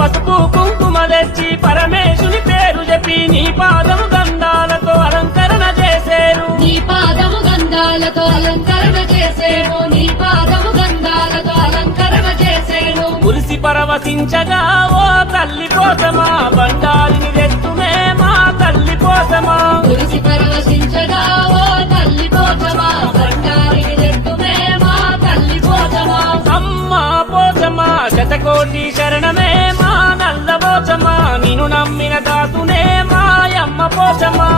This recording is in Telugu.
పసుపు కుంకుమ తెచ్చి పరమేశుని పేరు చెప్పి నీ పాదము గంధాలతో అలంకరణ చేసేరు. నీ పాదము గంధాలతో అలంకరణ చేసేను. నీ పాదము గంధాలతో అలంకరణ చేసేను. మురిసి పరవశించగా ఓ తల్లి కోసమా బండారిని తెత్తుమే మా తల్లి కోసమా. మురిసి పరవశించగా ఓ తల్లి కోసమా బండారిని తెత్తుమే మా తల్లి కోసమా. అమ్మా పోచమా శతకోటి శరణమే మా నల్ల పోచమా నిన్ను నమ్మిన దాసునే మాయమ్మ పోచమా.